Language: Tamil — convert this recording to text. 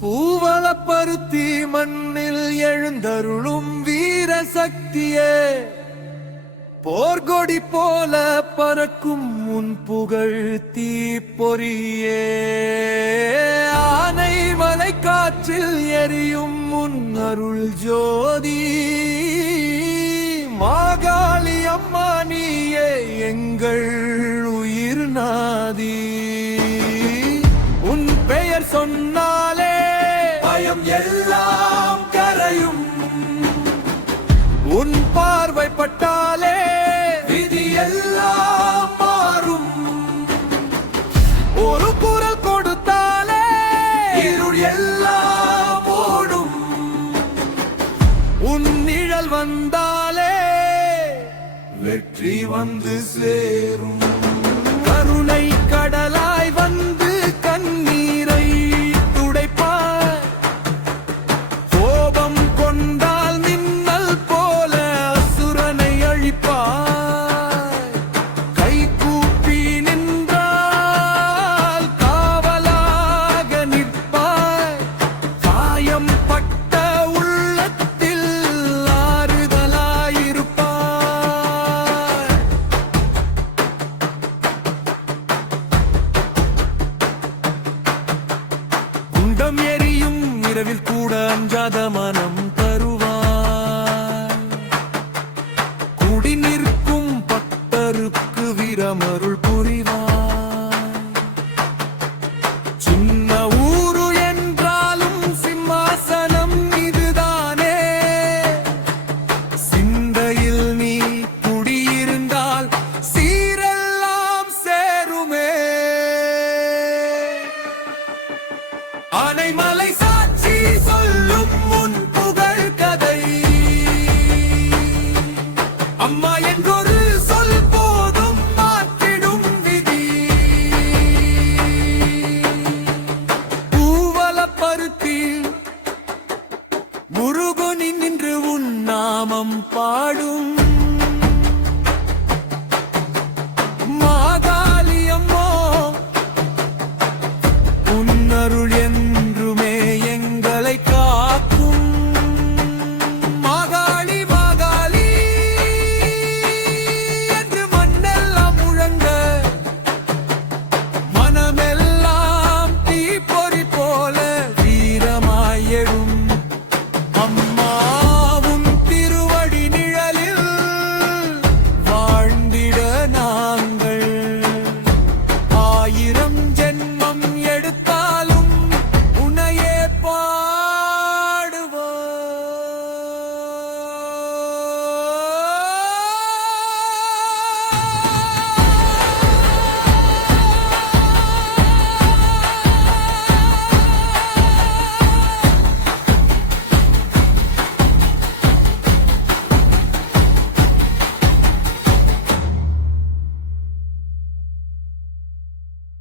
பூவலப்பருத்தி மண்ணில் எழுந்தருளும் வீர சக்தியே, போர்கொடி போல பறக்கும் உன் புகழ் தீப்பொறியே, ஆனை மலை காற்றில் எரியும் உன் அருள் ஜோதி, மாகாளி அம்மா நீயே எங்கள் உயிர் நாதி. உன் பெயர் சொன்னாலே பயம் எல்லாம் கரையும், உன் பார்வை பட்டாலே விதி எல்லாம் மாறும், ஒரு குரல் கொடுத்தாலே இருள் எல்லாம் ஓடும், உன் நிழல் வந்தாலே வெற்றி வந்து சேரும். கருணை கடலாய் வந்து கண்ணீரை துடைப்பாய், கோபம் கொண்டால் மின்னல் போல அசுரனை அழிப்பாய், கை கூப்பி நின்றால் காவலாக நிற்பாய், காயம் பட்ட உள்ளத்தில் ஆறுதலாயிருப்பாய். குண்டம் எரியும் இரவில் கூட அஞ்சாத மனம் தருவாய், குடி நிற்கும் பக்தருக்கு வீரமருள் புரிவாய்.